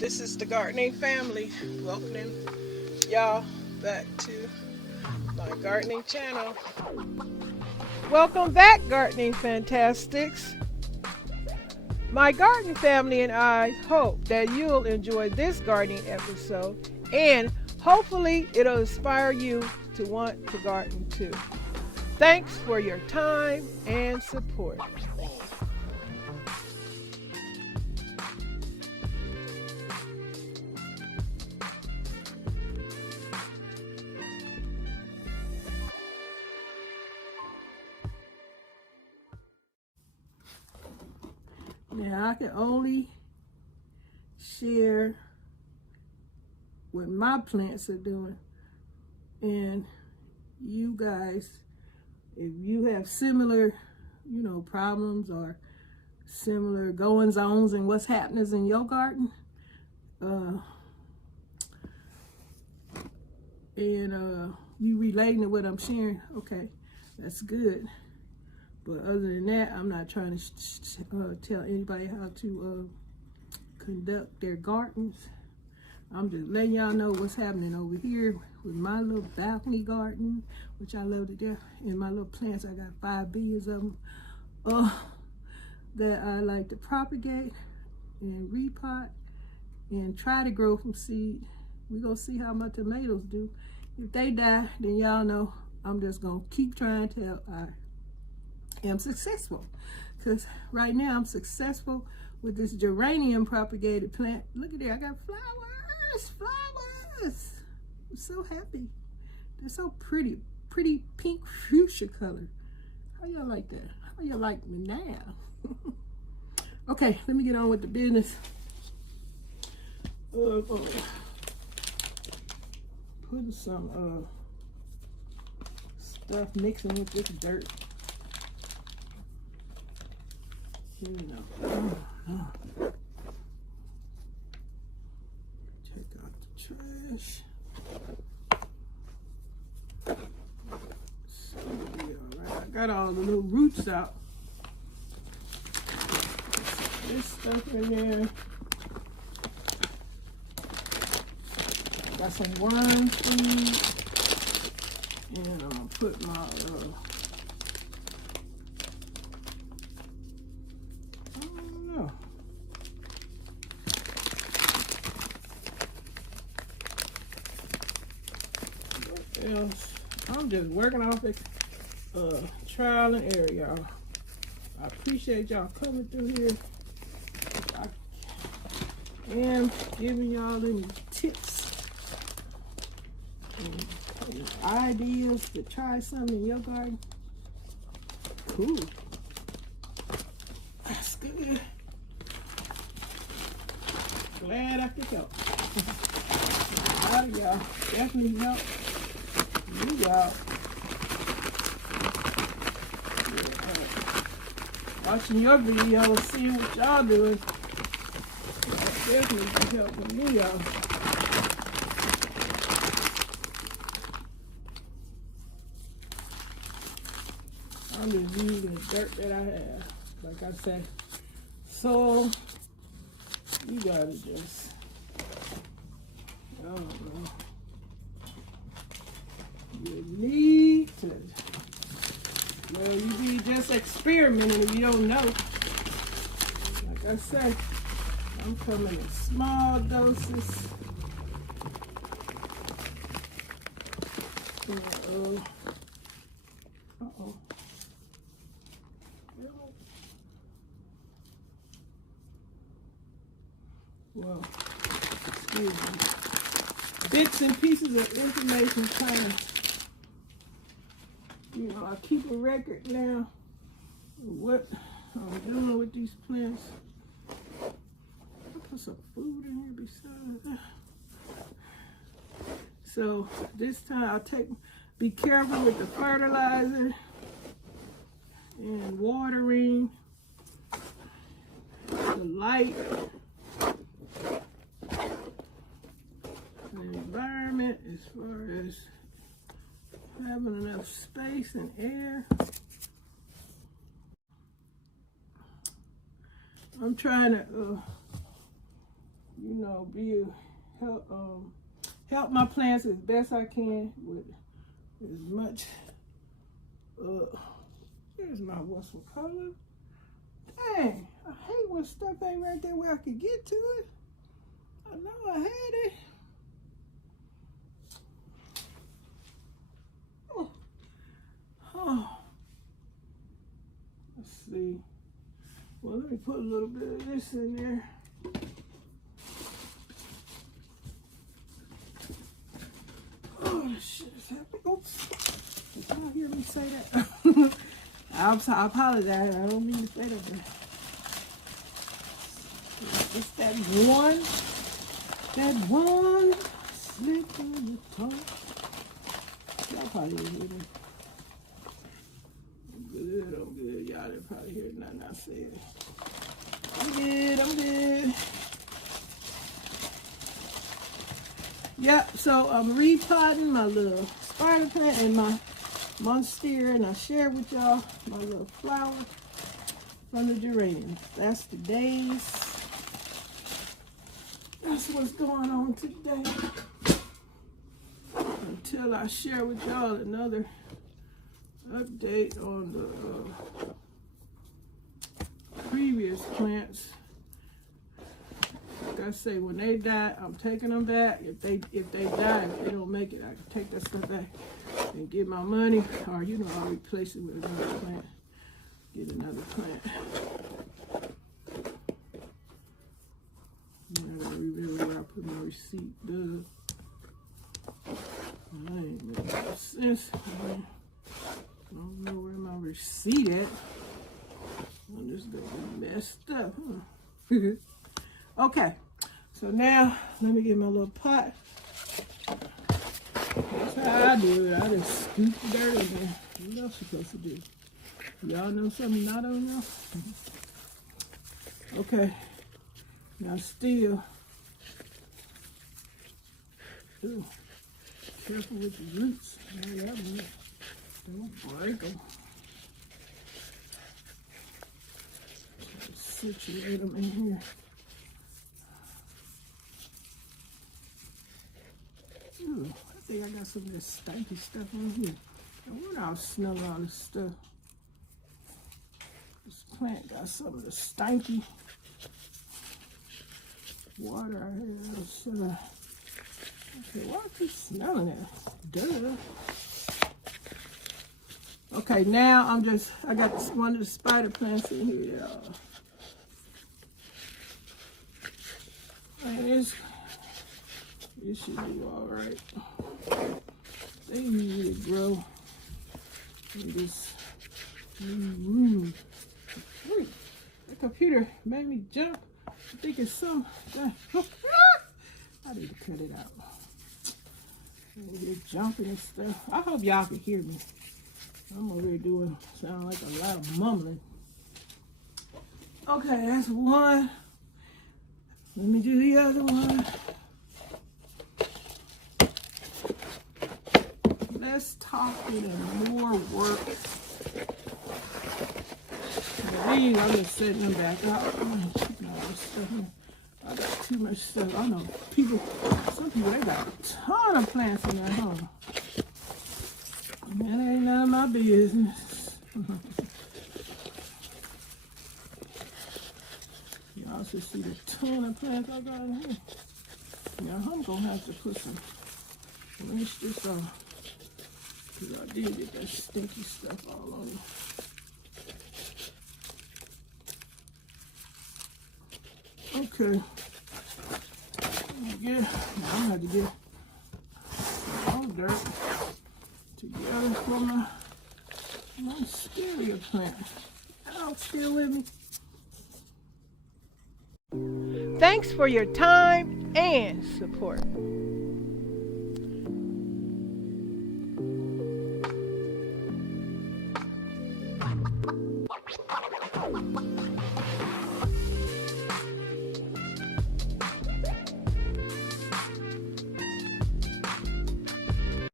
This is the gardening family. Welcoming y'all back to my gardening channel. Welcome back, gardening fantastics. My garden family and I hope that you'll enjoy this gardening episode, and hopefully it'll inspire you to want to garden too. Thanks for your time and support. Now I can only share what my plants are doing, and you guys, if you have similar, problems or similar goings ons and what's happening in your garden, and you relating to what I'm sharing, okay, that's good. But other than that, I'm not trying to tell anybody how to conduct their gardens. I'm just letting y'all know what's happening over here with my little balcony garden, which I love to do. And my little plants, I got 5 billions of them that I like to propagate and repot and try to grow from seed. We're going to see how my tomatoes do. If they die, then y'all know I'm just going to keep trying till I am successful, because right now I'm successful with this geranium propagated plant. Look at there, I got flowers. I'm so happy. They're so pretty pink fuchsia color. How y'all like that? How y'all like me now? Okay, let me get on with the business. Put some stuff mixing with this dirt. Check out the trash. So be all right. I got all the little roots out. This stuff in there. Got some worm seed, and I'm gonna put my else. I'm just working off the trial and error, y'all. I appreciate y'all coming through here. I am giving y'all any tips and ideas to try something in your garden. Cool. That's good. Glad I could help. A lot of y'all definitely help. You out watching your videos, seeing what y'all doing. That definitely be helping me out. I'm just using the dirt that I have. Like I said, so you gotta just, I don't know. You need to, you be just experimenting if you don't know. Like I said, I'm coming in small doses. Well, excuse me. Bits and pieces of information kind of, I keep a record now of what I'm doing with these plants. I'll put some food in here beside that. So this time I'll be careful with the fertilizer and watering, the light, the environment as far as having enough space and air. I'm trying to you know, help my plants as best I can with as much. Here's my what's color. Dang, I hate when stuff ain't right there where I could get to it. I know I had it. Oh. Let's see. Well, let me put a little bit of this in there. Oh, shit is happening. Oops. Did y'all hear me say that? I apologize. I don't mean to say that. It's that one slip on the tongue. Y'all probably didn't hear me. I'm good. Y'all didn't probably hear nothing I said. I'm good. Yep, so I'm repotting my little spider plant and my Monstera, and I shared with y'all my little flower from the geranium. That's today's. That's what's going on today. Until I share with y'all another update on the previous plants. Like I say, when they die, I'm taking them back. If they die, if they don't make it, I can take that stuff back and get my money, or you know, I'll replace it with another plant. Get another plant. I gotta remember where I put my receipt. Duh. I ain't making no sense. I don't know where my receipt at. I'm just gonna be messed up, huh? Okay, so now let me get my little pot. That's how I do it. I just scoop the dirt in there. What else you supposed to do? Y'all know something I don't know? Okay, now still. Ooh, careful with the roots. Don't break them. Situate them in here. Ooh, I think I got some of this stanky stuff on here. I wonder I'll smell all this stuff. This plant got some of the stanky water I had outside. Okay, why I keep smelling it? Duh. Okay, now I got one of the spider plants in here, y'all. And it should do all right. They usually grow in this new room. Wait, the computer made me jump. I think it's some. I need to cut it out. They're jumping and stuff. I hope y'all can hear me. I'm over here sound like a lot of mumbling. Okay, that's one. Let me do the other one. Let's talk in more work. These, I'm just setting them back out. I got too much stuff. I know some people, they got a ton of plants in their home. That ain't none of my business. Y'all should see the ton of plants I got in here. Yeah, I'm gonna have to put some, rinse this off. Because I did get that stinky stuff all on me. Okay. Now I'm gonna have to get all dirt together for my Monstera plant. Y'all still with me? Thanks for your time and support.